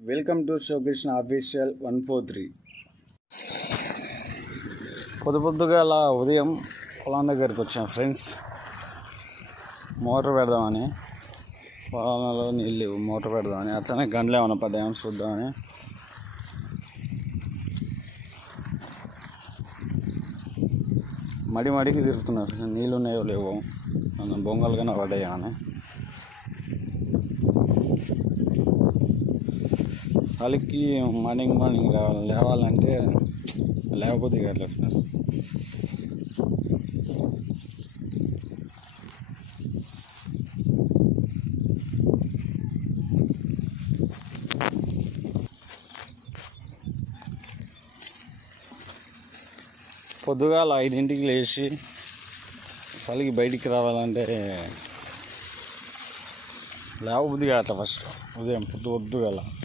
Welcome to Sivakrishna official 143. పొద్దుగా అలా ఉదయం పొలం దగ్గరికి వచ్చాం ఫ్రెండ్స్. మోటార్ పెడదామని, పొలంలో నీళ్ళు మోటార్ పెడదామని, అట్లనే గంటలు ఏమైనా పడ్డాయని చూద్దామని. మడికి తిరుగుతున్నారు, నీళ్ళు ఉన్నాయో లేవో, మన బొంగలు కన్నా పడ్డాయా అని. చలికి మార్నింగ్ లేవాలంటే లేకపోతే అట్లా ఫ్రెండ్స్. పొద్దుగాల 5ంటికి లేచి చలికి బయటికి రావాలంటే లేవబుద్ధిగా అట్లా ఫస్ట్ ఉదయం పొద్దుగాల